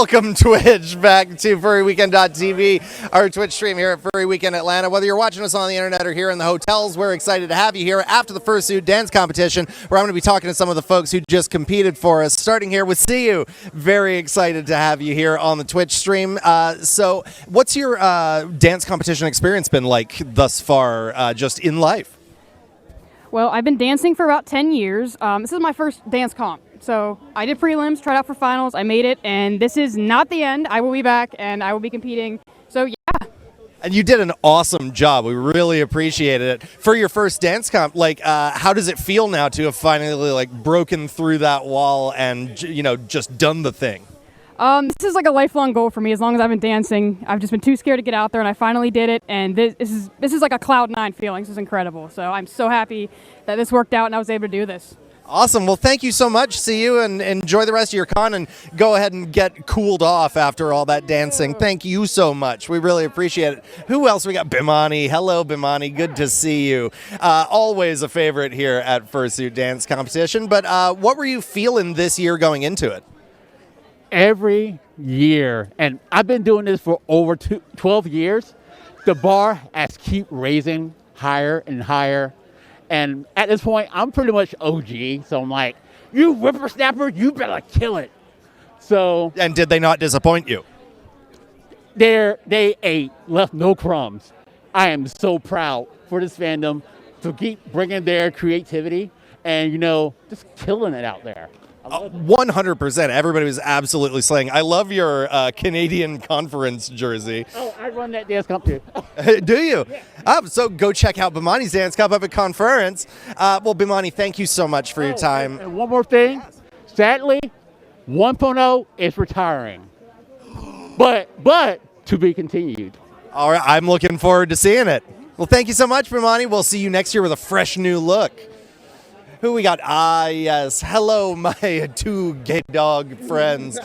Welcome, Twitch, back to furryweekend.tv, our Twitch stream here at Furry Weekend Atlanta. Whether you're watching us on the internet or here in the hotels, we're excited to have you here after the fursuit dance competition, where I'm going to be talking to some of the folks who just competed for us, starting here with CU. Very excited to have you here on the Twitch stream. So what's your dance competition experience been like thus far, just in life? Well, I've been dancing for about 10 years. This is my first dance comp. So I did prelims, tried out for finals, I made it, and this is not the end. I will be back, and I will be competing. So, yeah. And you did an awesome job. We really appreciated it. For your first dance comp, how does it feel now to have finally, broken through that wall and, just done the thing? This is like a lifelong goal for me. As long as I've been dancing, I've just been too scared to get out there, and I finally did it. And this is like a cloud nine feeling. This is incredible. So I'm so happy that this worked out and I was able to do this. Awesome. Well, thank you so much. See you and enjoy the rest of your con and go ahead and get cooled off after all that dancing. Thank you so much. We really appreciate it. Who else we got? Bimani. Hello, Bimani. Good to see you. Always a favorite here at Fursuit Dance Competition. But what were you feeling this year going into it? Every year, and I've been doing this for over 12 years, the bar has keep raising higher and higher. And at this point, I'm pretty much OG, so I'm like, you whippersnapper, you better kill it. So. And did they not disappoint you? They ate, left no crumbs. I am so proud for this fandom to keep bringing their creativity and, just killing it out there. 100%. Everybody was absolutely slaying. I love your Canadian conference jersey. Oh, I run that dance comp too. Do you? Yeah. So go check out Bimani's dance comp up at Conference. Well, Bimani, thank you so much for your time. And one more thing. Sadly, 1.0 is retiring. But to be continued. All right, I'm looking forward to seeing it. Well, thank you so much, Bimani. We'll see you next year with a fresh new look. Who we got? Yes. Hello, my two gay dog friends.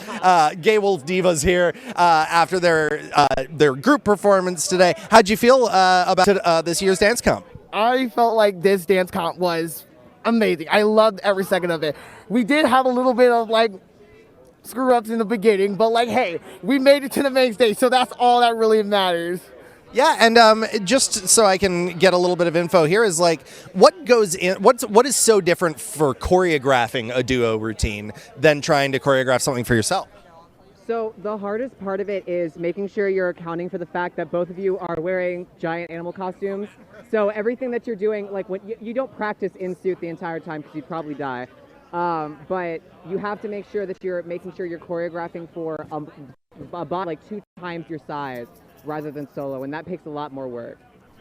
Gay Wolf Divas here after their group performance today. How'd you feel about this year's dance comp? I felt like this dance comp was amazing. I loved every second of it. We did have a little bit of screw-ups in the beginning, but hey, we made it to the main stage, so that's all that really matters. Yeah, and just so I can get a little bit of info here is what goes in, what is so different for choreographing a duo routine than trying to choreograph something for yourself? So the hardest part of it is making sure you're accounting for the fact that both of you are wearing giant animal costumes. So everything that you're doing, when you don't practice in suit the entire time because you'd probably die, but you have to make sure that you're making sure you're choreographing for a body 2 times your size, rather than solo, and that takes a lot more work.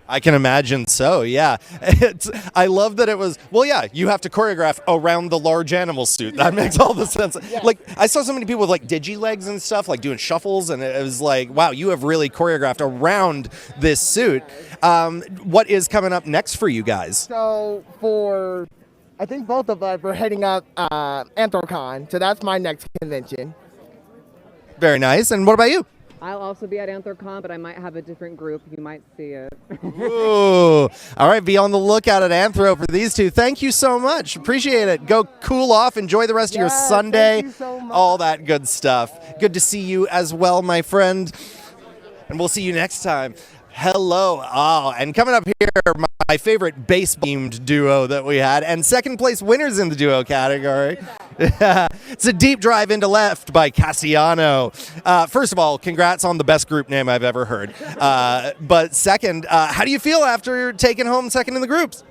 I can imagine so, yeah. I love that it was, you have to choreograph around the large animal suit. That makes all the sense. Yeah. I saw so many people with digi-legs and stuff, doing shuffles, and it was wow, you have really choreographed around this suit. What is coming up next for you guys? So I think both of us, we're heading up Anthrocon, so that's my next convention. Very nice, and what about you? I'll also be at Anthrocon, but I might have a different group. You might see it. Ooh. All right, be on the lookout at Anthro for these two. Thank you so much. Appreciate it. Go cool off. Enjoy the rest of your Sunday. Thank you so much. All that good stuff. Good to see you as well, my friend. And we'll see you next time. Hello. And coming up here, my favorite bass-themed duo that we had, and second place winners in the duo category. It's a deep drive into left by Cassiano. First of all, congrats on the best group name I've ever heard. But second, how do you feel after taking home second in the groups?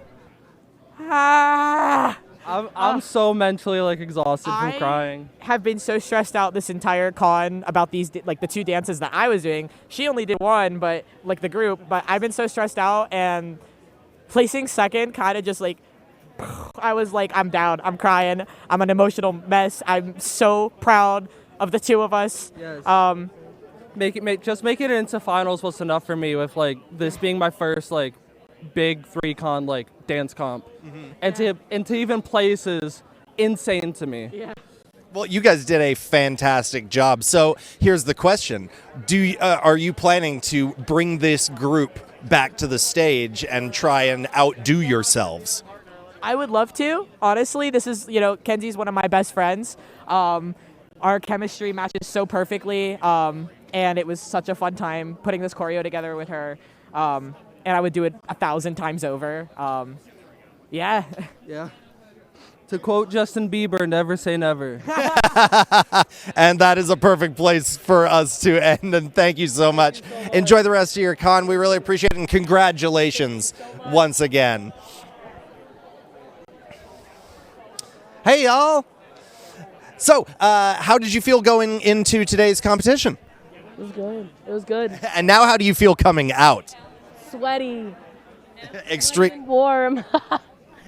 I'm so mentally exhausted from crying. Have been so stressed out this entire con about these the 2 dances that I was doing. She only did one, but the group. But I've been so stressed out, and placing second kind of just I was I'm down. I'm crying. I'm an emotional mess. I'm so proud of the 2 of us. Yes. Just making it into finals was enough for me with this being my first big 3-con dance comp, and to even place is insane to me. Yeah. Well, you guys did a fantastic job. So here's the question: are you planning to bring this group back to the stage and try and outdo yourselves? I would love to. Honestly, this is Kenzie's one of my best friends. our chemistry matches so perfectly, and it was such a fun time putting this choreo together with her. And I would do it 1,000 times over. Yeah. Yeah. To quote Justin Bieber, never say never. And that is a perfect place for us to end. And thank you so much. Enjoy the rest of your con. We really appreciate it. And congratulations once again. Hey, y'all. So, how did you feel going into today's competition? It was good. It was good. And now how do you feel coming out? Sweaty. Extreme. Warm.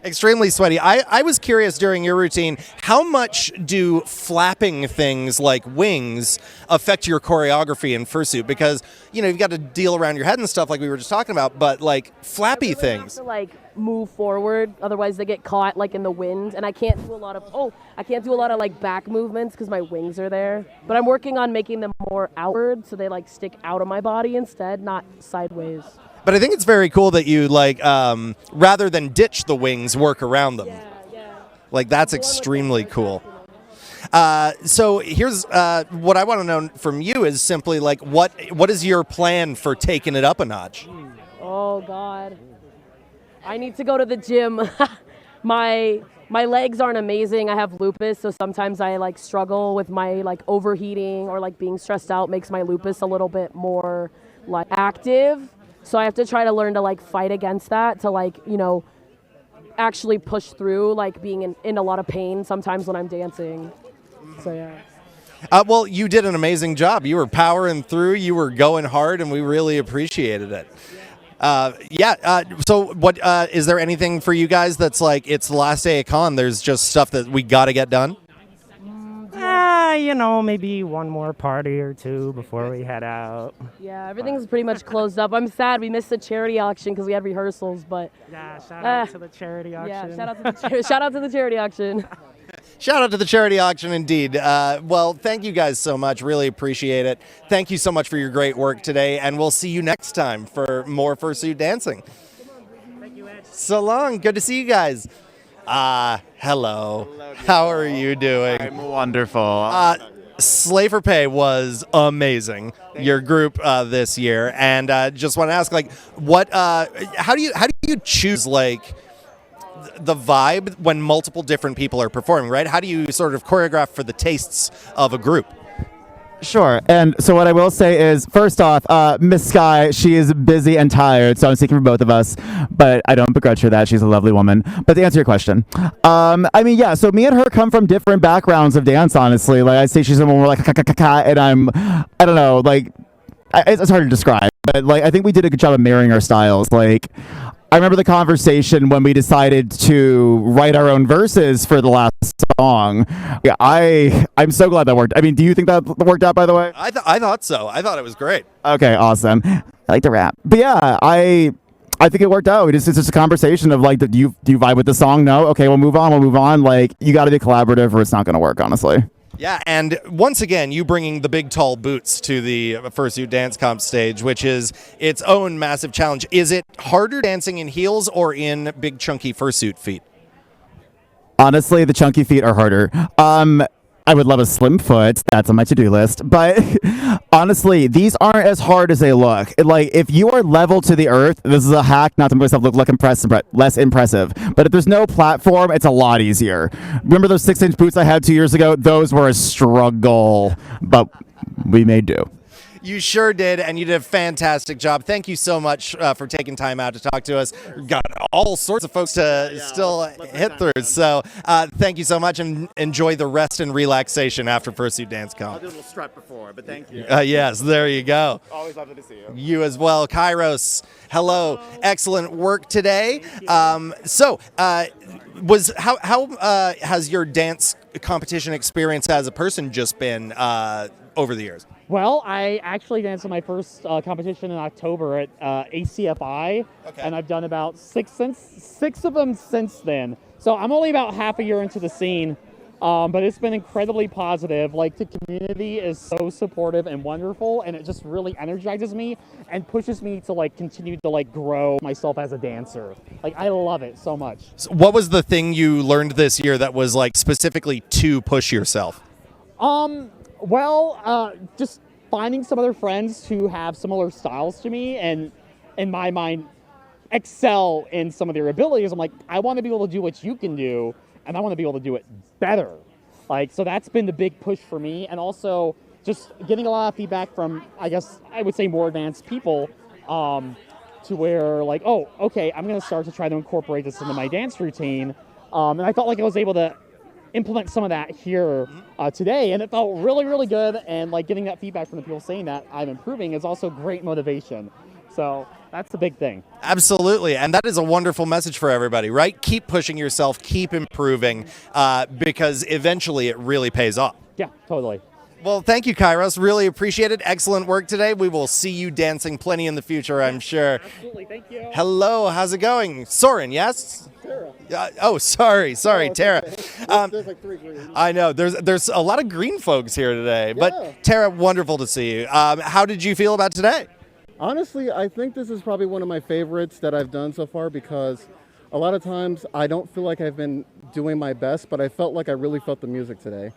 Extremely sweaty. I was curious during your routine, how much do flapping things like wings affect your choreography in fursuit? Because, you've got to deal around your head and stuff like we were just talking about, but like flappy things. Have to move forward, otherwise they get caught in the wind, and I can't do a lot of back movements because my wings are there. But I'm working on making them more outward so they stick out of my body instead, not sideways. But I think it's very cool that you rather than ditch the wings, work around them. Yeah. That's extremely cool. So here's what I want to know from you is simply what is your plan for taking it up a notch? Oh God, I need to go to the gym. my legs aren't amazing. I have lupus, so sometimes I struggle with my overheating or being stressed out makes my lupus a little bit more active. So I have to try to learn to fight against that to actually push through being in a lot of pain sometimes when I'm dancing. So yeah. Well, you did an amazing job. You were powering through. You were going hard, and we really appreciated it. So what is there anything for you guys that's it's the last day of con? There's just stuff that we got to get done? Maybe one more party or two before we head out. Yeah, everything's pretty much closed up. I'm sad we missed the charity auction because we had rehearsals, but yeah, shout out to the charity auction. Yeah, shout out to the charity auction. Shout out to the charity auction, indeed. Well, thank you guys so much. Really appreciate it. Thank you so much for your great work today, and we'll see you next time for more fursuit dancing. Thank you, Ed. So long. Good to see you guys. Hello. How are you doing? I'm wonderful. Slay for Pay was amazing. Your group this year, and just want to ask, what? How do you choose the vibe when multiple different people are performing? Right? How do you sort of choreograph for the tastes of a group? Sure. And so what I will say is, first off, Miss Sky, she is busy and tired, so I'm speaking for both of us, but I don't begrudge her that. She's a lovely woman. But to answer your question, so me and her come from different backgrounds of dance, honestly. I'd say she's more and I don't know, it's hard to describe, but I think we did a good job of marrying our styles. I remember the conversation when we decided to write our own verses for the last song. Yeah, I'm so glad that worked. Do you think that worked out, by the way? I thought so. I thought it was great. Okay, awesome. I like to rap. But yeah, I think it worked out. It's just a conversation of do you vibe with the song? No? Okay, we'll move on. You got to be collaborative or it's not going to work, honestly. Yeah, and once again, you bringing the big tall boots to the Fursuit Dance Comp stage, which is its own massive challenge. Is it harder dancing in heels or in big chunky fursuit feet? Honestly, the chunky feet are harder. I would love a slim foot. That's on my to-do list. But honestly, these aren't as hard as they look. If you are level to the earth, this is a hack, not to make myself look impressive, but less impressive. But if there's no platform, it's a lot easier. Remember those 6-inch boots I had 2 years ago? Those were a struggle, but we made do. You sure did, and you did a fantastic job. Thank you so much for taking time out to talk to us. We've got all sorts of folks to still hit through. So thank you so much, and enjoy the rest and relaxation after Fursuit Dance Comp. I'll do a little strut before, but thank you. Yes, there you go. Always lovely to see you. You as well. Kairos, hello. Excellent work today. How has your dance competition experience as a person just been over the years? Well, I actually danced in my first competition in October at ACFI, and I've done about six of them since then. So I'm only about half a year into the scene, but it's been incredibly positive. The community is so supportive and wonderful, and it just really energizes me and pushes me to continue to grow myself as a dancer. I love it so much. So what was the thing you learned this year that was specifically to push yourself? Just finding some other friends who have similar styles to me and, in my mind, excel in some of their abilities. I'm like, I want to be able to do what you can do, and I want to be able to do it better. Like, so that's been the big push for me, and also just getting a lot of feedback from, I guess, I would say more advanced people, to where like, oh, okay, I'm going to start to try to incorporate this into my dance routine. And I felt like I was able to implement some of that here today, and it felt really, really good. And like getting that feedback from the people saying that I'm improving is also great motivation. So that's the big thing. Absolutely. And that is a wonderful message for everybody, right? Keep pushing yourself, keep improving, because eventually it really pays off. Yeah, totally. Well, thank you, Kairos. Really appreciate it. Excellent work today. We will see you dancing plenty in the future, I'm sure. Absolutely. Thank you. Hello. How's it going? Soren, yes? Tara. Sorry, Tara. There's like 3 green. I know. There's a lot of green folks here today. Yeah. But Tara, wonderful to see you. How did you feel about today? Honestly, I think this is probably one of my favorites that I've done so far because a lot of times I don't feel like I've been doing my best, but I felt like I really felt the music today.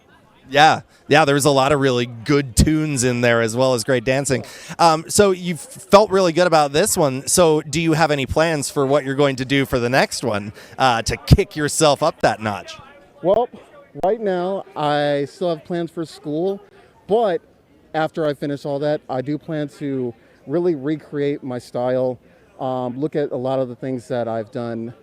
Yeah, there was a lot of really good tunes in there as well as great dancing. So you felt really good about this one. So do you have any plans for what you're going to do for the next one to kick yourself up that notch? Well, right now I still have plans for school, but after I finish all that, I do plan to really recreate my style, look at a lot of the things that I've done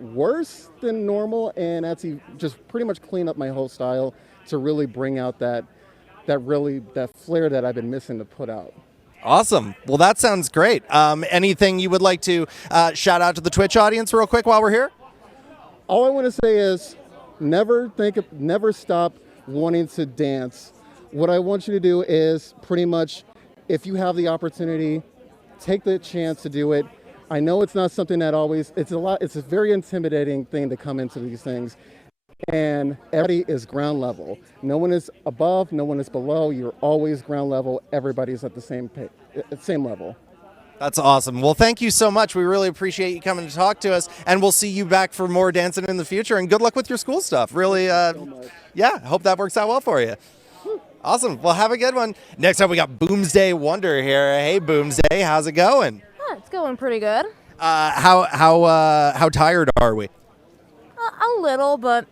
worse than normal, and actually just pretty much clean up my whole style to really bring out that flair that I've been missing to put out. Awesome. Well, that sounds great. Anything you would like to shout out to the Twitch audience real quick while we're here? All I want to say is never stop wanting to dance. What I want you to do is pretty much, if you have the opportunity, take the chance to do it. I know it's not something that it's a very intimidating thing to come into these things. And everybody is ground level. No one is above, no one is below. You're always ground level. Everybody's at the same level. That's awesome. Well, thank you so much. We really appreciate you coming to talk to us, and we'll see you back for more dancing in the future. And good luck with your school stuff. Really, yeah, hope that works out well for you. Awesome. Well, have a good one. Next up, we got Boomsday Wonder here. Hey, Boomsday, how's it going? It's going pretty good. How tired are we? A little, but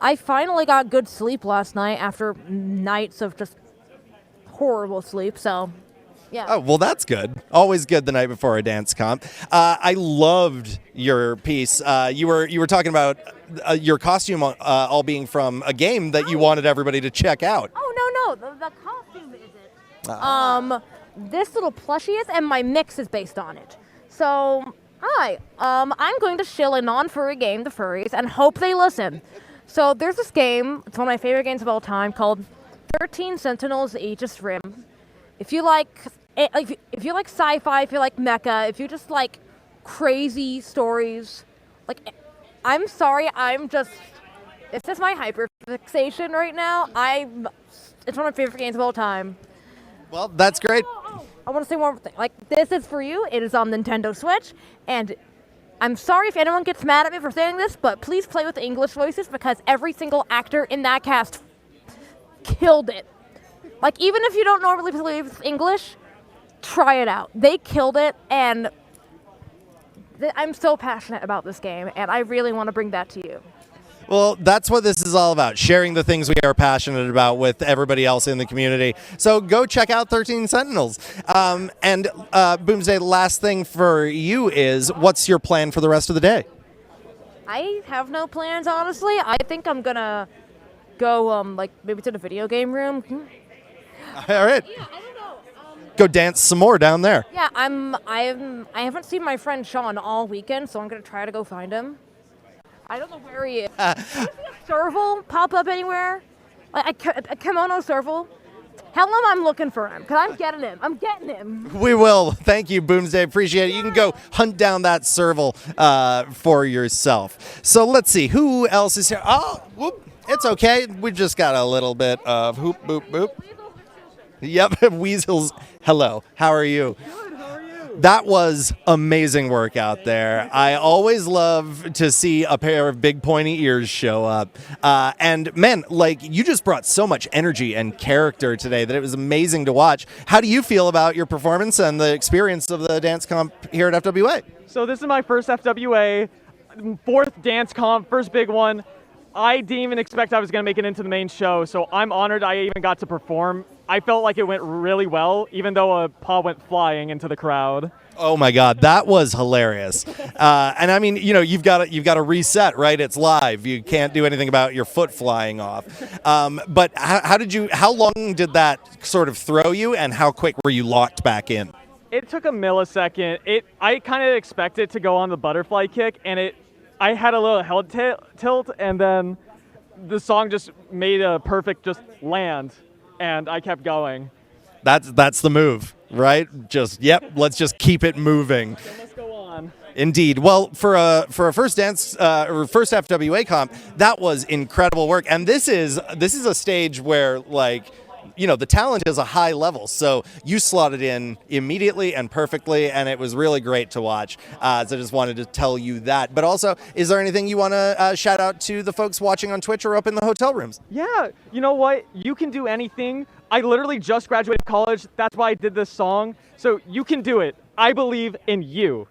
I finally got good sleep last night after nights of just horrible sleep. So, yeah. Oh, well, that's good. Always good the night before a dance comp. I loved your piece. You were talking about your costume all being from a game that you wanted everybody to check out. Oh, no. The costume isn't. This little plushie is, and my mix is based on it. So, hi. I'm going to shill a non-furry game to furries and hope they listen. So there's this game, it's one of my favorite games of all time, called 13 Sentinels, The Aegis Rim. If you like sci-fi, if you like mecha, if you just like crazy stories, like, I'm sorry, it's just my hyperfixation right now. It's one of my favorite games of all time. Well, that's great. I want to say one more thing. Like, this is for you. It is on Nintendo Switch, and I'm sorry if anyone gets mad at me for saying this, but please play with the English voices because every single actor in that cast killed it. Like, even if you don't normally play with English, try it out. They killed it, and I'm so passionate about this game, and I really want to bring that to you. Well, that's what this is all about, sharing the things we are passionate about with everybody else in the community. So go check out 13 Sentinels. And Boomsday, last thing for you is, what's your plan for the rest of the day? I have no plans, honestly. I think I'm going to go, maybe to the video game room. All right. Yeah, I don't know. Go dance some more down there. Yeah, I haven't seen my friend Sean all weekend, so I'm going to try to go find him. I don't know where he is. Did you see a serval pop up anywhere? Like a kimono serval? Tell him I'm looking for him, because I'm getting him. I'm getting him. We will. Thank you, Boomsday. Appreciate it. You can go hunt down that serval for yourself. So let's see. Who else is here? Oh, whoop. It's okay. We just got a little bit of hoop, boop, boop. Yep, Weasels. Hello. How are you? Good. How are you? That was amazing work out there. I always love to see a pair of big pointy ears show up. And man, like, you just brought so much energy and character today that it was amazing to watch. How do you feel about your performance and the experience of the dance comp here at FWA? So this is my first FWA, fourth dance comp, first big one. I didn't even expect I was going to make it into the main show, so I'm honored I even got to perform. I felt like it went really well, even though a paw went flying into the crowd. Oh my God, that was hilarious. And I mean, you know, you've got to reset, right? It's live. You can't do anything about your foot flying off. But how long did that sort of throw you, and how quick were you locked back in? It took a millisecond. I kind of expected to go on the butterfly kick, and I had a little head tilt, and then the song just made a perfect just land, and I kept going. That's the move, right? Let's just keep it moving. So let's go on. Indeed. Well, for a first dance or first FWA comp, that was incredible work. And this is a stage where, like, you know, the talent is a high level, so you slotted in immediately and perfectly, and it was really great to watch. So I just wanted to tell you that. But also, is there anything you want to shout out to the folks watching on Twitch or up in the hotel rooms? Yeah, you know what? You can do anything. I literally just graduated college. That's why I did this song. So you can do it. I believe in you.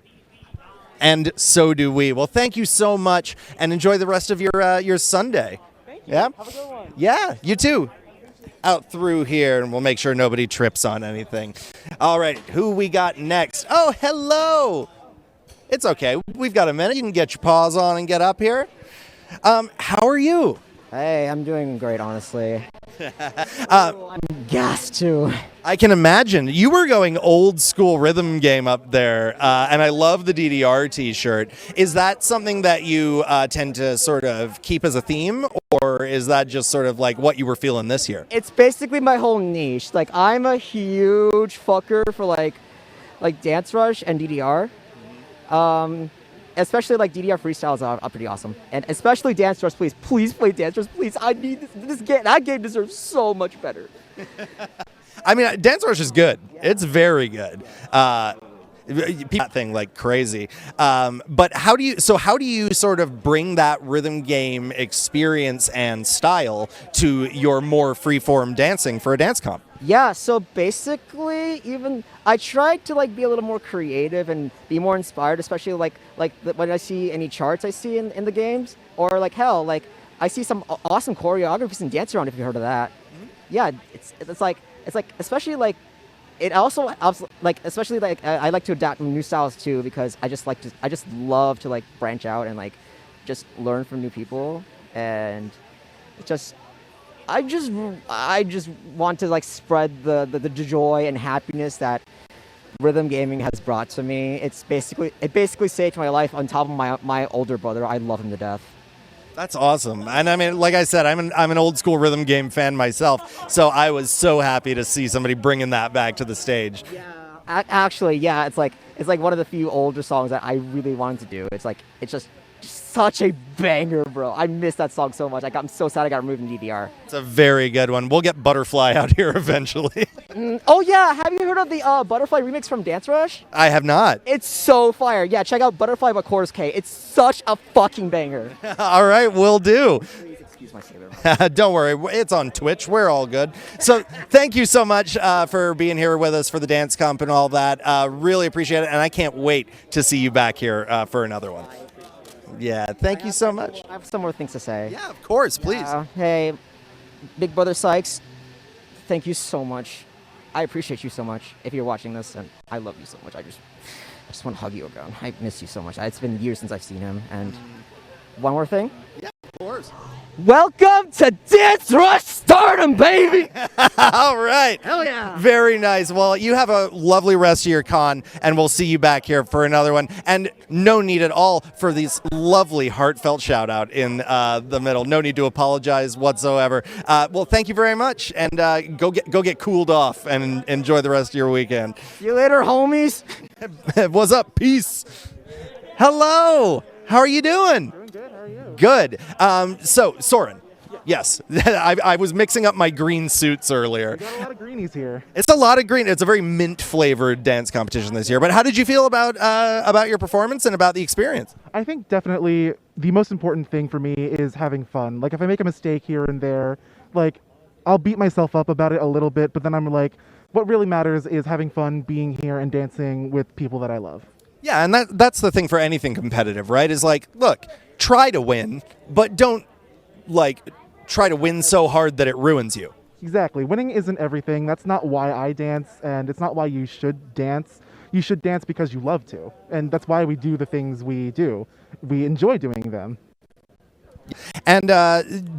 And so do we. Well, thank you so much, and enjoy the rest of your Sunday. Thank you. Yeah? Have a good one. Yeah, you too. Out through here, and we'll make sure nobody trips on anything. All right, who we got next? Oh, hello. It's okay. We've got a minute. You can get your paws on and get up here. How are you? Hey, I'm doing great, honestly. I'm gassed too. I can imagine. You were going old school rhythm game up there, and I love the DDR t-shirt. Is that something that you tend to sort of keep as a theme, or is that just sort of like what you were feeling this year? It's basically my whole niche. Like, I'm a huge fucker for like Dance Rush and DDR. Especially like DDR freestyles are pretty awesome, and especially Dance Rush. Please play Dance Rush, please. I need this game. That game deserves so much better. I mean, Dance Rush is good. It's very good. That thing like crazy. But how do you sort of bring that rhythm game experience and style to your more freeform dancing for a dance comp? Yeah, so basically, even I tried to like be a little more creative and be more inspired, especially like when I see any charts I see in the games, or like hell, like I see some awesome choreographies and dance around. If you heard of that, yeah, it's like especially like it also helps, like especially like I like to adapt new styles too, because I just love to like branch out and like just learn from new people, and it just. I just want to like spread the joy and happiness that rhythm gaming has brought to me. It basically saved my life on top of my older brother. I love him to death. That's awesome. And I mean, like I said, I'm an old school rhythm game fan myself, so I was so happy to see somebody bringing that back to the stage. Yeah. Actually, yeah, it's like one of the few older songs that I really wanted to do. It's just such a banger, bro. I miss that song so much. I'm so sad I got removed in DDR. It's a very good one. We'll get Butterfly out here eventually. Oh yeah, have you heard of the Butterfly remix from Dance Rush? I have not. It's so fire. Yeah, check out Butterfly by Chorus K. It's such a fucking banger. All right, will do. Please excuse my sailor. Don't worry, it's on Twitch. We're all good. So thank you so much for being here with us for the dance comp and all that. Really appreciate it, and I can't wait to see you back here for another one. Yeah, thank you so much. I have some more things to say. Yeah, of course, please. Hey, Big Brother Sykes, thank you so much. I appreciate you so much if you're watching this, and I love you so much. I just want to hug you again. I miss you so much. It's been years since I've seen him. And one more thing. Yeah, of course. Welcome to Dance Rush Stardom, baby! All right. Hell yeah. Very nice. Well, you have a lovely rest of your con, and we'll see you back here for another one. And no need at all for this lovely heartfelt shout out in the middle. No need to apologize whatsoever. Well, thank you very much, and go get cooled off and enjoy the rest of your weekend. See you later, homies. What's up? Peace. Hello. How are you doing? Doing good. How are you? Good. So, Soren, Yes. I was mixing up my green suits earlier. Got a lot of greenies here. It's a lot of green. It's a very mint-flavored dance competition this year. But how did you feel about your performance and about the experience? I think definitely the most important thing for me is having fun. Like, if I make a mistake here and there, like, I'll beat myself up about it a little bit, but then I'm like, what really matters is having fun, being here, and dancing with people that I love. Yeah, and that's the thing for anything competitive, right? Is like, look, try to win, but don't, like, try to win so hard that it ruins you. Exactly. Winning isn't everything. That's not why I dance, and it's not why you should dance. You should dance because you love to, and that's why we do the things we do. We enjoy doing them. And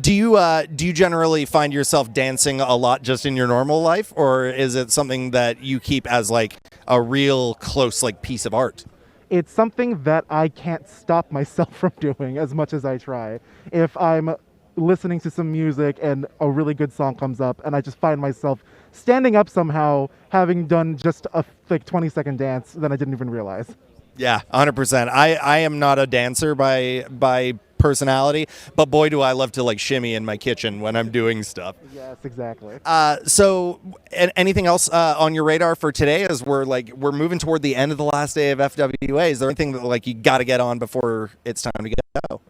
do you generally find yourself dancing a lot just in your normal life, or is it something that you keep as like a real close like piece of art? It's something that I can't stop myself from doing as much as I try. If I'm listening to some music and a really good song comes up and I just find myself standing up somehow, having done just a 20-second dance that I didn't even realize. Yeah, 100%. I am not a dancer by personality, but boy, do I love to like shimmy in my kitchen when I'm doing stuff. Yes, exactly. So, anything else on your radar for today? As we're moving toward the end of the last day of FWA. Is there anything that like you got to get on before it's time to go?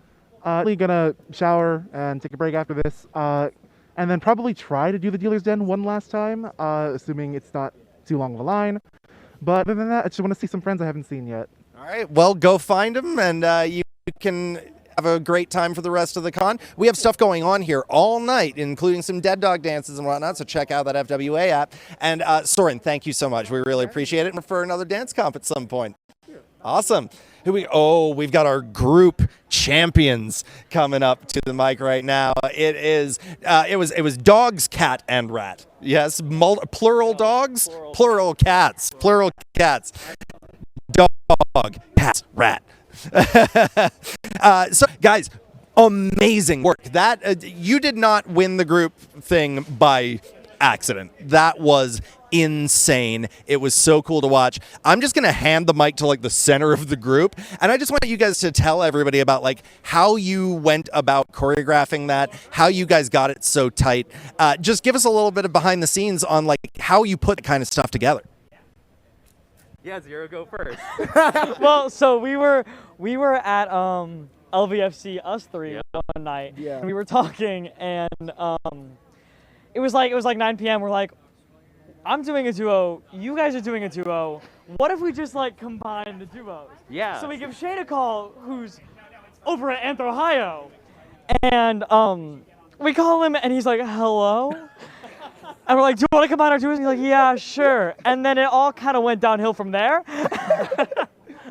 Probably gonna shower and take a break after this, and then probably try to do the Dealer's Den one last time, assuming it's not too long of a line. But other than that, I just want to see some friends I haven't seen yet. All right, well, go find them, and you can have a great time for the rest of the con. We have stuff going on here all night, including some dead dog dances and whatnot, so check out that FWA app. And Soren, thank you so much. We really appreciate it, and for another dance comp at some point. Awesome. We've got our group champions coming up to the mic right now. It was dogs, cat, and rat. Yes, plural dogs, plural cats, dog, cat, rat. So guys, amazing work. That you did not win the group thing by accident. That was insane. It was so cool to watch. I'm just gonna hand the mic to like the center of the group, and I just want you guys to tell everybody about like how you went about choreographing that, how you guys got it so tight. Just give us a little bit of behind the scenes on like how you put that kind of stuff together. Yeah, Zero, go first. Well, so we were at LVFC, us three, one night. Yeah. And we were talking, and it was like 9 p.m. We're like, I'm doing a duo, you guys are doing a duo. What if we just like combine the duos? Yeah. So we give Shane a call, who's over at Anth, Ohio, and we call him, and he's like, hello. And we're like, do you want to combine our duos? And he's like, yeah, sure. And then it all kind of went downhill from there.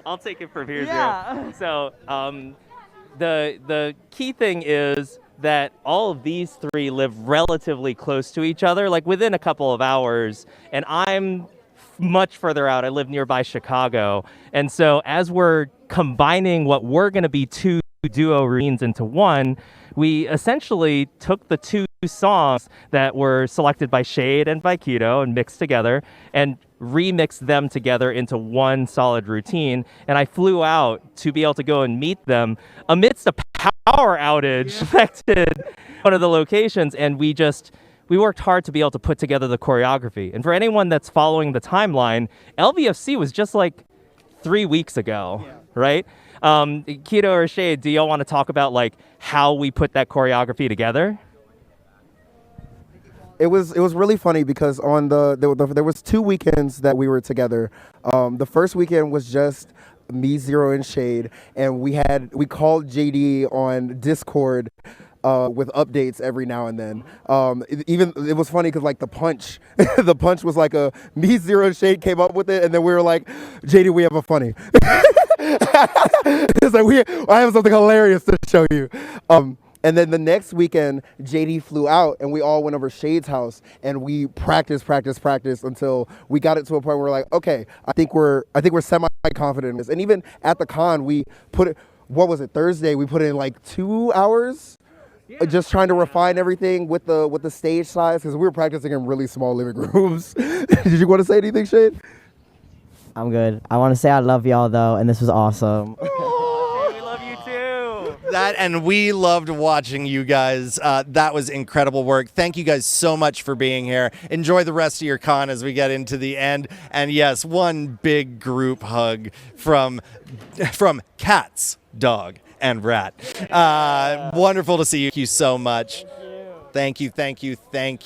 I'll take it from here, Yeah. Zero. So the key thing is that all of these three live relatively close to each other, like within a couple of hours, and I'm much further out. I live nearby Chicago. And so as we're combining what were going to be two duo routines into one, we essentially took the two songs that were selected by Shade and by Keto and mixed together and remixed them together into one solid routine. And I flew out to be able to go and meet them amidst a power outage affected one of the locations. And we worked hard to be able to put together the choreography. And for anyone that's following the timeline, LVFC was just like 3 weeks ago, right? Keto or Shade, do y'all want to talk about like how we put that choreography together? It was really funny because on there was 2 weekends that we were together. The first weekend was just me, Zero, and Shade, and we called JD on Discord with updates every now and then. It was funny because like the punch was like a me, Zero, and Shade came up with it, and then we were like, JD, we have a funny. It's like I have something hilarious to show you. And then the next weekend, JD flew out, and we all went over Shade's house, and we practiced until we got it to a point where we're like, okay, I think we're semi-confident in this. And even at the con, we put it. What was it? Thursday, we put in like 2 hours, just trying to refine everything with the stage size, because we were practicing in really small living rooms. Did you want to say anything, Shade? I'm good. I want to say I love y'all though, and this was awesome. We love you too. That, and we loved watching you guys. That was incredible work. Thank you guys so much for being here. Enjoy the rest of your con as we get into the end. And yes, one big group hug from Cats, Dog, and Rat. Wonderful to see you. Thank you so much. Thank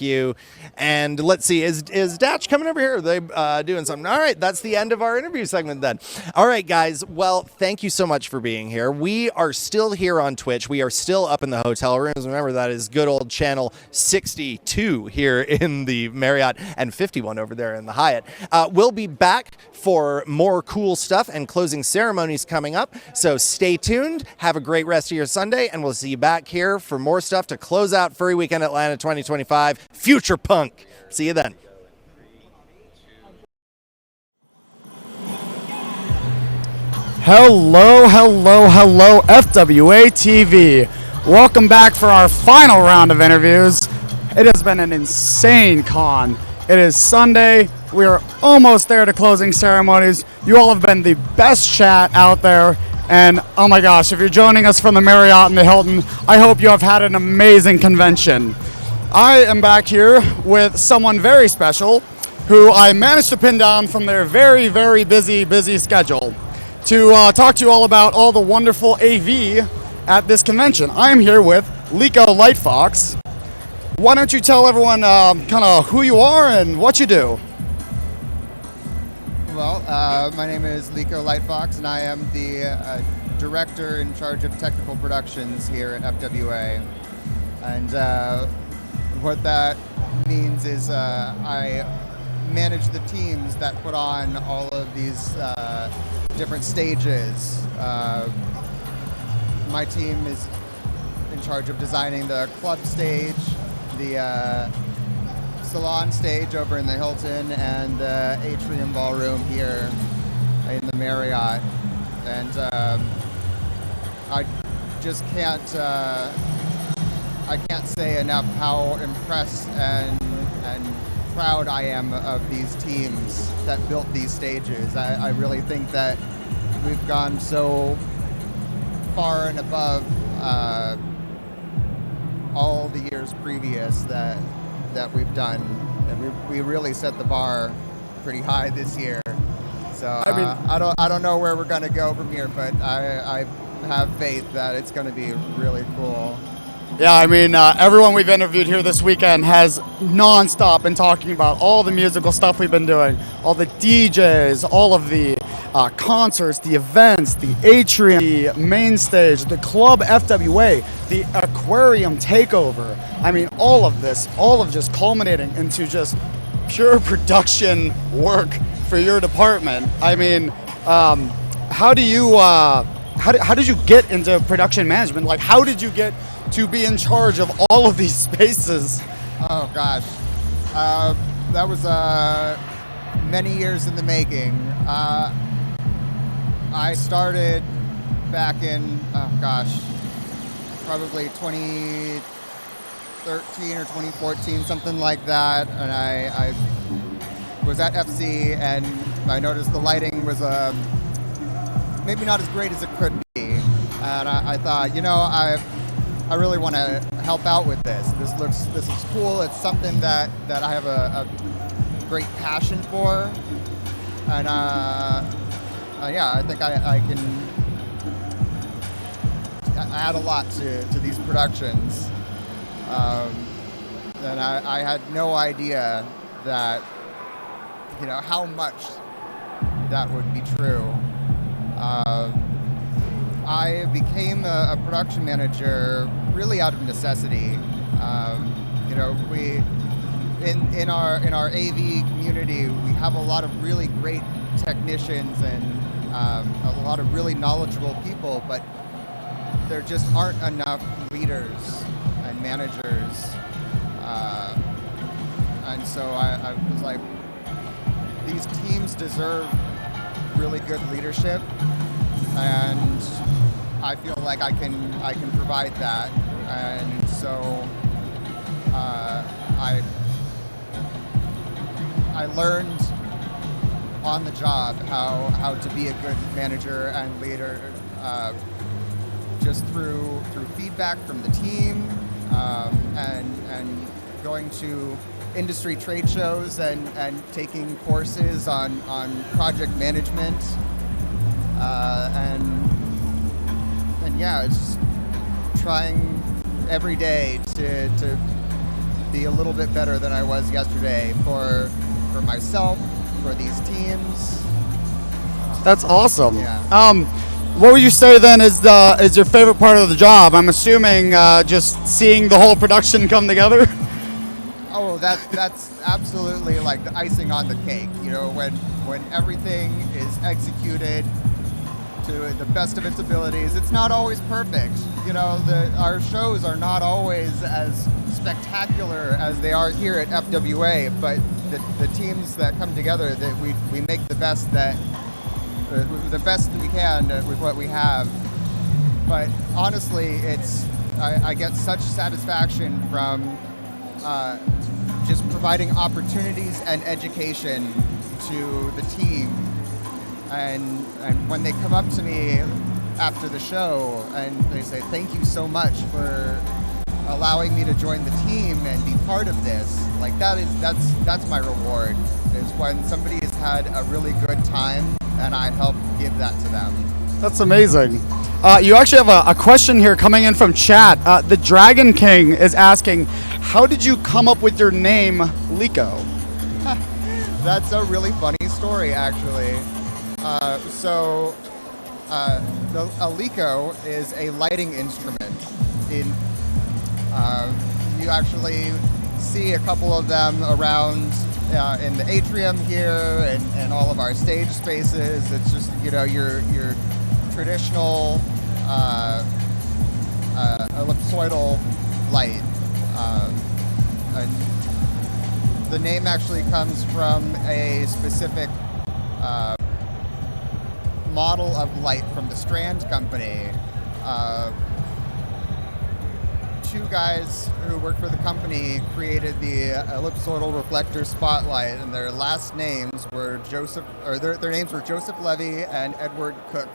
you. And let's see, is Datch coming over here? Are they doing something? All right, that's the end of our interview segment then. All right, guys. Well, thank you so much for being here. We are still here on Twitch. We are still up in the hotel rooms. Remember, that is good old channel 62 here in the Marriott and 51 over there in the Hyatt. We'll be back for more cool stuff and closing ceremonies coming up. So stay tuned. Have a great rest of your Sunday, and we'll see you back here for more stuff to close out Furry Weekend Atlanta 2025 Future Punk. See you then. Hello, FWA TV. Welcome back for our final round of interviews. It has been an insane con. It is Sunday. We are almost there to closing ceremonies. You all have been the best chat out there. And oh my gosh, if you're joining us from the Marriott and the Hilton, I hope you have had an amazing convention. I am back here with someone very special who I managed to pin down from their very, very busy schedule to talk to you all about all the wonderful AV at this convention. I am here with Lico Lightfox. Why don't you tell everyone kind of who you are and what you do? Well, my name is Lico Lightfox, and I am the director in charge of technical productions here at FWA. And what that means is I manage the teams that put on all of these different stages. My team is in charge of designing the club stage, the salon stage over in the Hilton, and the atrium ballroom here in the Marriott. And I just can't say enough how impressed and proud I am of these teams that built these stages. I really think that we've gone so far and above all the years previous that we've done, and we really set the bar pretty high this year. So I don't know where we're going to go from here, but I have faith that it's going to be really cool. Yeah, I mean, everyone we've interviewed here this weekend has nonstop been talking about all the musical stuff we've been doing, all the DJs, all of the concerts, the events, the atrium, the main stage, the club FWA, the aquarium takeover. I mean, all of this, all of just culminating into just pure production work for your department. I mean, how did you get into production management? Like, how did you get to be in charge of all of these spaces? Oh gosh, that was many years in the making. I started back in, probably 2013 or 2014, something like that. And I was at FC, and I noticed the lighting was maybe not as great as it could be. And I thought, I really want to help out with this. This looks cool. It's something that I have a great passion for, and I think I can add a lot to these productions. And I had no idea that how much that would be true. I became a production manager really out of necessity. We in our AV community, we have a lot of really great technicians and a lot of really knowledgeable people, but there just aren't enough leaders and managers. And so I was like, these teams deserve really good leadership, and I feel like I can provide that. And so I learned on the job how to be a good manager and leader, just through feedback from the team, and going to industry trade shows and taking courses on project management, and yeah, it's just trying every day to be a little bit better than I was yesterday for myself, for these teams. That's awesome. Yeah. What would you say then is your favorite part of the job? I'm assuming just seeing the whole production come together. Oh, that's absolutely like the icing on the cake. You know, when everything is executed to the best of its abilities. It's not always perfect. You know, our shows are not always as spectacular as they are here at FWA, but the teams that come together, that we make the best that we can with what we have. But honestly, I get such satisfaction from just providing opportunities and education to the team. And when they come up to me after the show and they say, thank you so much for allowing me to join the team and be part of this, like that's my reward, is when somebody has had a really good time and I help give that to them. That's amazing. You actually have a question here coming in from chat. The Dragon King is asking, how did you come up with your name, Lico? That's a really funny story, actually. The Alico is a lighting instrument. You actually see a couple of them around in the atrium here and all of our stage spaces. It's just, you know, your traditional ellipsoidal light. And the name actually comes from a specific model of light from the Strand Company. Two guys who worked for the company created the ellipsoidal reflector spotlight, and their last names were their names were Joseph Levy and Edward Cook,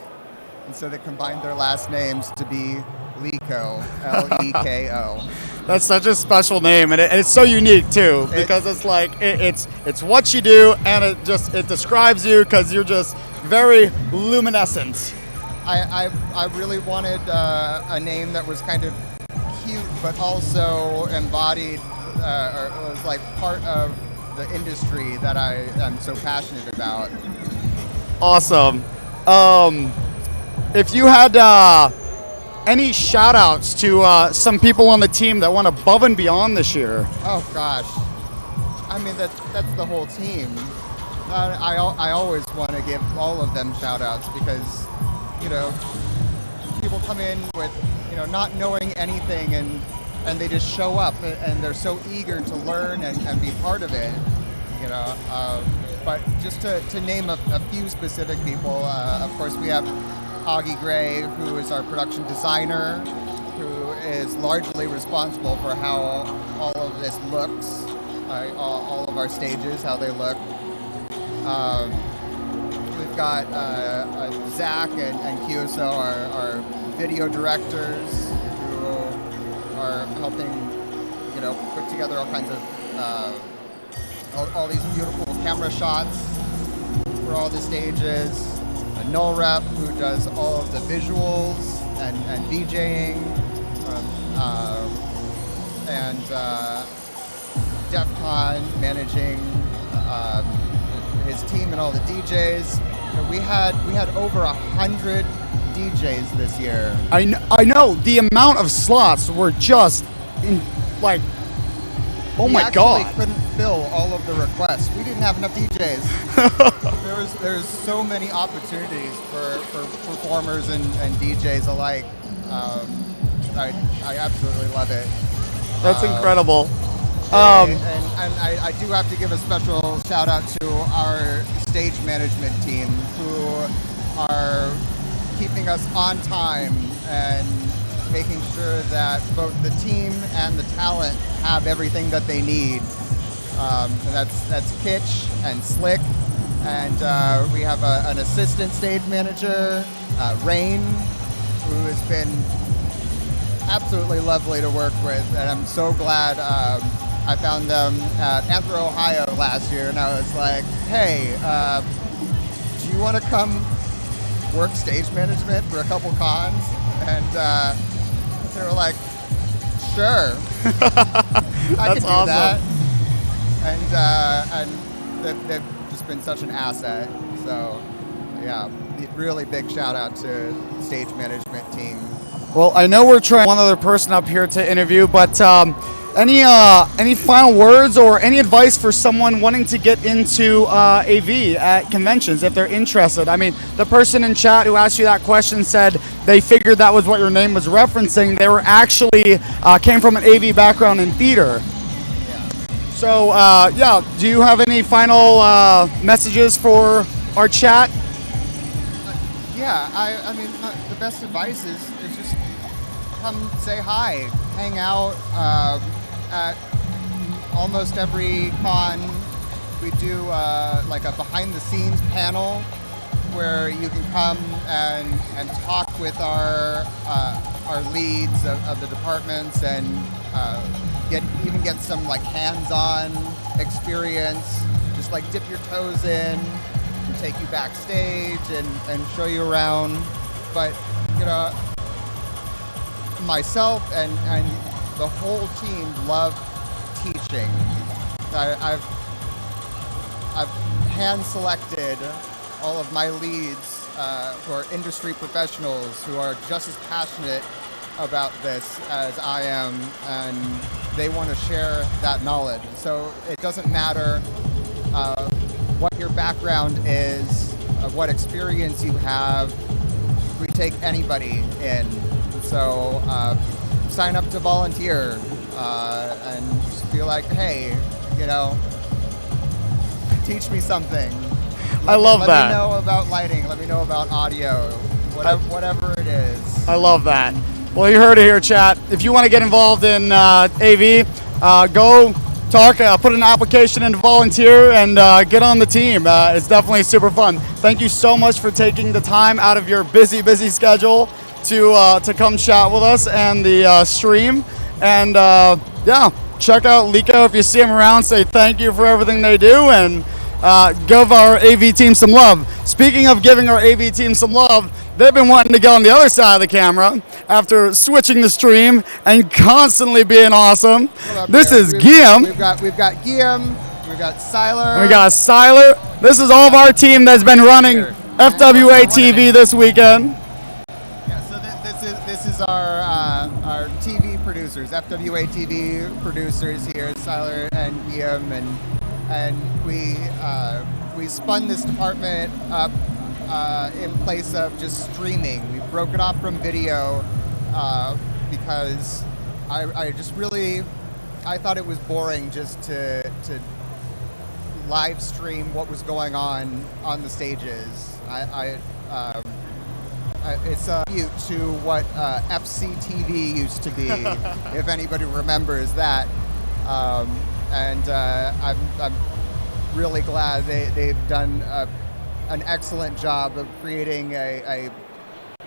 and so they combined their last names to be Lico, L-E-K-O. That's such a special name, and it's so unique too, because it's like it's what you do, and it describes you because you're just very luminescent. I really wanted a name that was kind of cute, but also embodied or was like part of the industry that I am so passionate about. Awesome. If you had any shout outs to some people on the team that went above and beyond this year? Oh gosh, I mean that's the whole team. I always want to give all of them shout outs because, you know, people come in with, you know, not knowing anything and they just show up and they're so eager to learn and be part of it, you know. But just to name a few specific people, of course we have Augie Gray, who is our production designer, who is largely responsible for how all of this looks, all of our stages, how they look. We've got Zach and Kyoso, our video directors, who are helping, you know, put together all kinds of all these beautiful camera shots for all the stages. Null Rep, who does all of the visuals and DJing, and DEFCON managing his team and all the DJs. And we had over 100 DJs this year. I know the amount of slots were just oh my god. We actually couldn't fill all of the requests. We didn't have enough DJs. There's so many opportunities for performers and DJs alike. I absolutely love it. That's incredible. And I do have to give a special shout out to our stage management team, who are keeping us on time and making sure that both the team and the talent have everything that they need. And that's Kitch and Slick, and we have an assistant stage manager, Rain, who has been absolutely lovely to work with, and I'm so glad I found them at Anthro, Ohio last year, and I was like, hey, do you want to come work stage management for a couple cons? And they were like, sure. I can do awesome. that. And they've just been such an asset. So, yeah, really big shout out to the stage management team. Well, I know we're trying one other person up here to interview, but any final words or any advice for someone wanting to get into AV at conventions if they're interested? I mean, the person in chat who asked you that question said they figured that was what your name was referencing. They were actually came from an AV background in theater. So, yeah, do you have any final messages for our chat? Yeah, I mean, the best advice is just come say hi, hang out at almost every con. We do like a behind-the-scenes panel where you can come and talk with our leads of the departments and get some like hands-on experience. Just like dip your toes in. Take you backstage and show you around, but you know, myself and the whole team love teaching. I've hand selected all of my leads who are industry professionals who are just as passionate about this as I am, and they want to share that knowledge. So it doesn't matter what your background is, what experience you have. We take anybody in. So sign up to volunteer and just be like, hey, you know, teach me something. I love that. Let me know about lighting. Let me know about audio. Whatever it is. I love that. Well, you heard it here, chat. If you want to get involved in AV, go talk, put an application in to volunteer, and get on the team. It's definitely super fun. Thank you so much for taking the time out of your busy schedule to come chat with us and the stream. And yeah, check out Lico if you see him around. Say thank you for everything they do, and give our AV team some love. Speaking of giving our AV team some love, they've been wanting to go on the other side of the camera after switching the stream and constantly being awesome. This is Guillaume. We've got Guillaume. We've got Siler. We got Siler. This is all of our team that's been running FWA TV this weekend. Yeah, so this is our TV producers, FWA TV producers here, Siler and Guillaume, and we spun this department up in place of just streaming. We broke it off from video because I just really, I thought it was boring just to live stream what was going on the stages. It's a tribute to what FCTV used to be, if anybody remembers that. And I'm really glad they've done an excellent job of creating a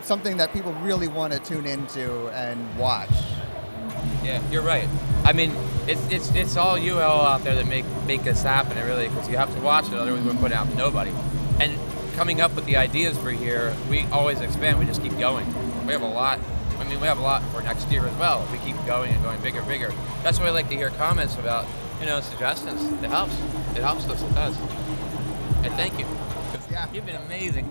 something that people really want to tune into and watch. Yeah, you're right. I mean, it's all you all out there that make this happen, really, because you have to watch it, otherwise we're putting out nobody. And coming up with the ideas for here, we always expand. We just keep going. We have a lot. I mean, we have a lot for next year as well. We keep going and going bigger, bigger. That's why I like to hear comments about, suggestions. It helps. It helps us. It does. And thank you. Yeah. You've been amazing.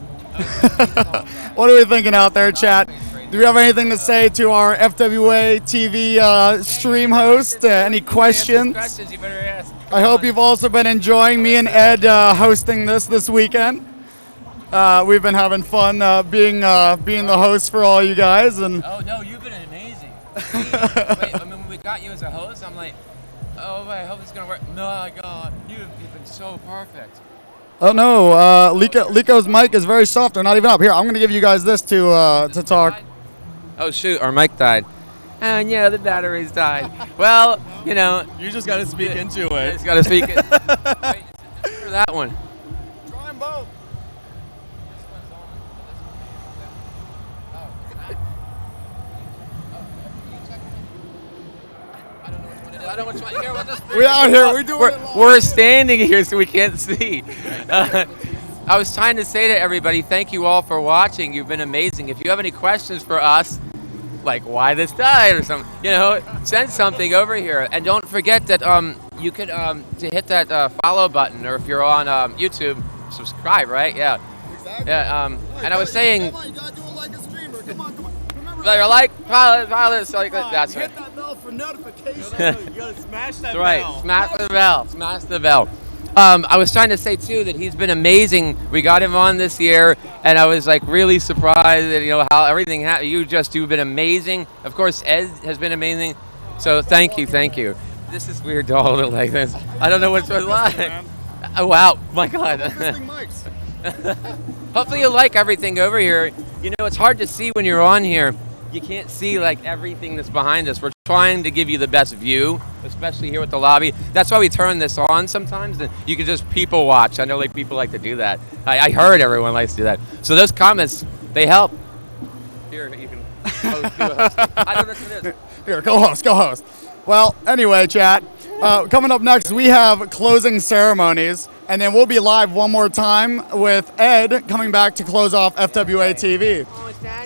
What are we thinking out there, chat? Do we have anything to say to our FWA TV stream host? Any questions? Questions you better ask. I hope you've also been enjoying me and Ed hosting this weekend. We've been having fun being the host for all you guys. And Oh no, you've been amazing. Wait, I mean, when we got you as a host, I'm like, oh wait, I hope it's gonna work. No, God, you've been so perfect. oh no, Lico's mic is very soft. They're not even up. Here, I'm gonna give you guys this to talk. Oh shoot, our mic died. Oh yeah, the batteries died. Well, you just gotta speak into it. Just gotta speak it. Wait, for that one. Try them both. I don't want to hear what this. We out here. We doing it live. We're standing here so we can't see. I was trying to say to everybody, thank you all for watching. You've been amazing. If you have any questions for us, like why this died or something, send something over here. And don't forget that you could to hit that follow button, or if you're on YouTube, subscribe. Right? Yeah. Exactly. Yeah. And I was saying. Come on, you gotta do it like a streamer. Come on. Follow this, like that's right. Hit that bell for notifications. You gotta smash that bell. Right, smash the bell. I was trying to say too that he's been amazing. We got him on this year, and I was like really surprised that how everything happened. You've been amazing. Of course, Ed has been amazing. So thank you. This is weird to hold it like this. I don't know what's like. Oh, wow, my God. Hopefully you like everything over here. It's hard to see when you're on here. You can't see like everything that's behind us. We're trying to give you the best view, especially here with the lobby. That's why we turn this on sometimes, and you can just people watch. I know people like to do that. I heard everyone likes to do that. So those comments, they help. Here, you can host, do a host. I don't know what it is. Here, go host. Well, anyway, chat. Coming up next, we have closing ceremonies, and then we'll be live one more time with Ed coming back to close off FWA TV.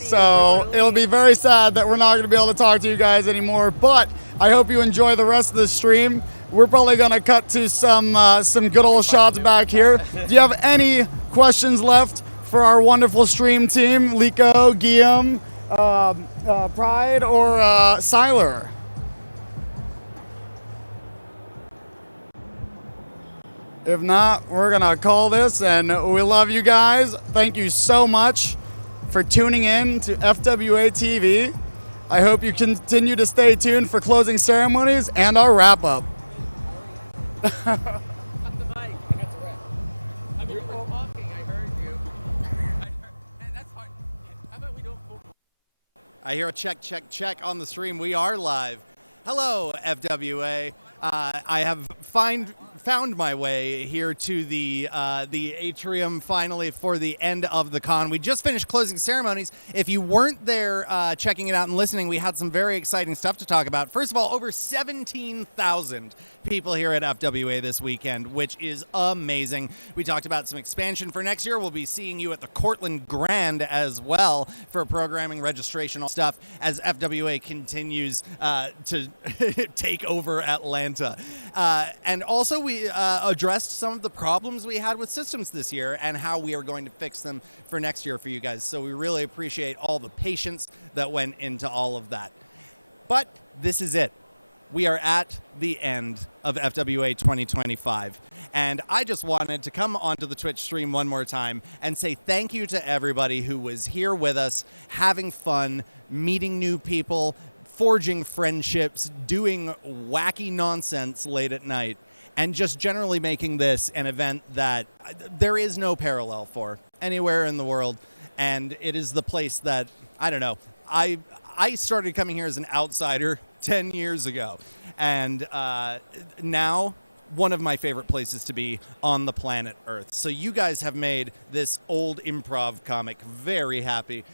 So it'll be very sad that we're not going to be able to talk to you guys anymore, but I hope you enjoy the rest of the stream. We're probably going to cut to some good old shots back here. Do you have any questions left for our wonderful stream team, Lico, Guillaume, Pride, or Siler? If not, we're going to call this, and we love you guys. Thank you so much for tuning in to FWA TV. I hope you continue to stay tuned for closing ceremonies and our wrap-up. I hear a check on the stream. We are live. Hello, FWA. I have found my way here to the atrium finally for the end of the con. We just finished closing ceremonies. If you weren't there checking it out and listening, we had some very exciting stuff to talk about. First of all, over 17,000 people here at FWA this weekend, which is amazing. We talked about some expansion for next year. We'll be seeing you at the Cortland Grand as well for programming registration stuff as FWA continues to take over Atlanta. And also we addressed some of the problems we had with systems this year and how we are going to fix them for next year for you guys. So we really appreciate all the patience that went into all of that. But this is it. We are at the end of FWA 2025. And I just wanted to come onto the Twitch stream one more time and say thank you to everybody who was here with us, having fun, meeting new people, forging friendships, doing wacky nonsense late at night, and just generally making this an event that there is no parallel for anywhere in the world. And it is the place that, I don't know, I started coming here as an outsider 10 years ago. And now one of my favorite places to be on the planet Earth. So you guys have made this old improv comic very happy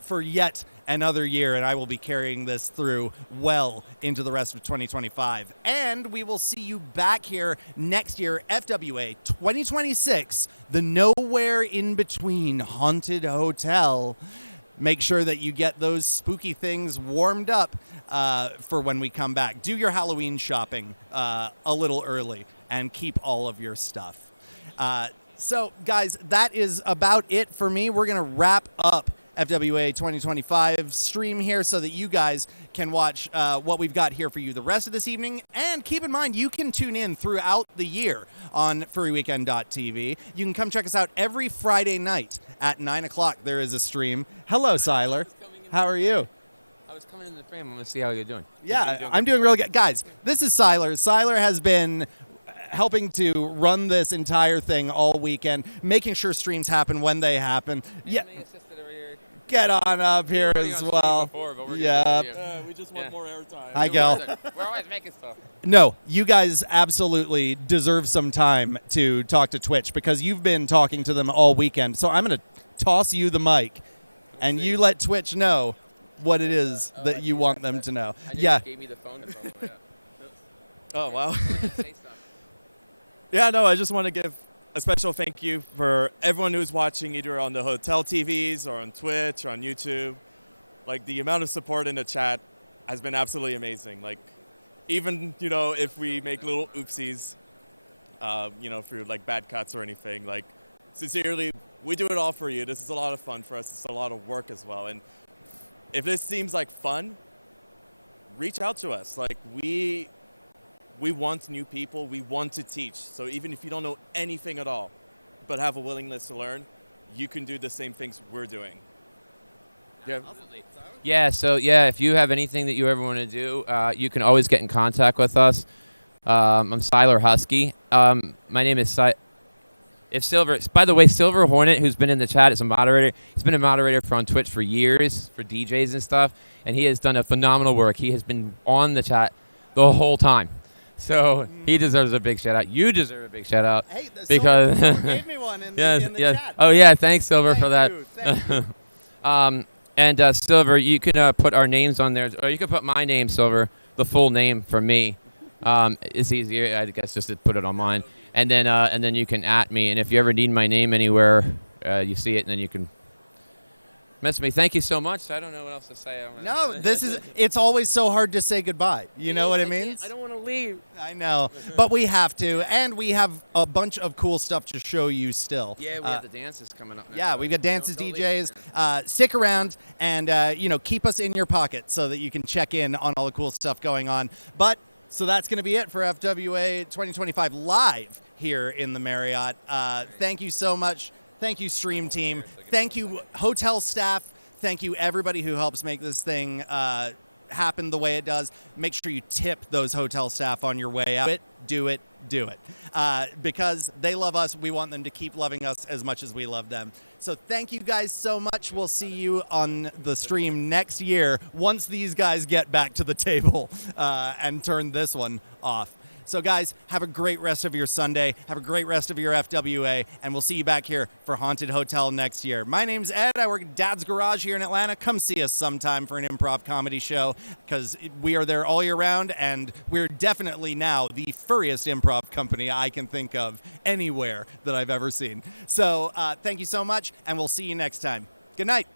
for yet another year, and I will be carrying this through well into the rest of 2025. And we will see you back here next year, FWA 2026, the Nowhere in Between Haunted Hotel. Make sure that you get those spooky things warmed up for when we come back. Do your Halloween shopping a little early and keep all of your stuff. So, guys, that is about it for me. We're going to wrap up FWA 2025 stream here so that you guys can watch what we've got here for you the rest of this evening. And keep in mind, you can tune in throughout the year on furryweekend.tv. You can come check us out every Friday night at 9 o'clock. There is a stream. Hello, Siler. How are you? I was coming in the frame. I'm going to see how you're doing. Yeah, I'm doing really good. Guys, this is Siler. Siler has been helping to run this entire thing all weekend, making sure streams happen when they happen. Yeah. Get on up here as well. Yeah. We just want more airtime. Hi, Gil. We're always making stuff. No, you guys absolutely deserve some time to talk to Twitch because you've been talking to them all weekend. So I'm going to toss you the mic, and you let Twitch know what it is that you want them to know. I just gave me the phone. Oh, wow. Yeah, no, I just want to give a special thank you for everyone who's watching either on the hotel TVs or on Twitch or on YouTube. Like, the amount of support in the chat has been absolutely amazing. Like, even, you know, if we make little oopsies, you know, through like bad cuts or anything, like, sincerely, we do it all for you. This is a lot of fun for us. It's a lot of work as well. And if this seems like fun, reach out to us. Like, we want new people. We want to teach. So even if you don't know anything at all, but have a willingness to learn, you can do the same things we're doing. Yeah. Yeah, so yeah, if you have anything that you ever want to do, you can always get in contact with us. I'm Siler Husky. My name is If Silver, by the way, Silver Hornet, who's been in the chat, is a moderator. He's been a moderator on Twitch for years for DJs and stuff, and he has done a phenomenal work. He has been on the chat the whole time. So he deserves a big shout out. You deserve a big shout out. Hey, because Silver gave me one in yes, the yes. chat. Oh yeah, thanks Silver for that. Thank you. And Silver, you can put our names on there, or you can put my name, Silver, the full name for me. It's easier, I guess, just to put it on mine. And then you can @ me, and if you ever need my name anywhere, you see it, and then you can mess with me. Thank you so much. I don't know what else to say. No, it's always so hard to say goodbye. You know what it means? I don't want to leave. I know, but we have to, and we have a bunch of cool stuff to show you still. Yeah, we have the dances coming up next. Yeah, we've got dances, DJs. Stick around and, keep us in your pocket so that you can check in on all the cool stuff going on. But so that's going to be it for FWA 2025 live here in the Marriott. Thank you so much. Thank you, stream team. Thank you, hotel staff. Thank you, everybody who helps make this thing happen the way it does. Make sure you tip those hotel staff on your way out. Do it. Because they love us. We want them to keep loving us as much as we love them. So thank you guys so much. We'll see you on the stream next year once these guys get back to the table and turn this one off. So guys, have a great rest of your Sunday. Have a great rest of your FWA, and we'll see you back here for Haunted Hotel next year. My name's Ed. I work at Dad's Garage here in Atlanta. Come see us sometime for an improv comedy show, because we are there all year round, and we're definitely now the furriest improv company I can think of anywhere that I've ever seen. So thank you so much, and we'll see you next time. Good night.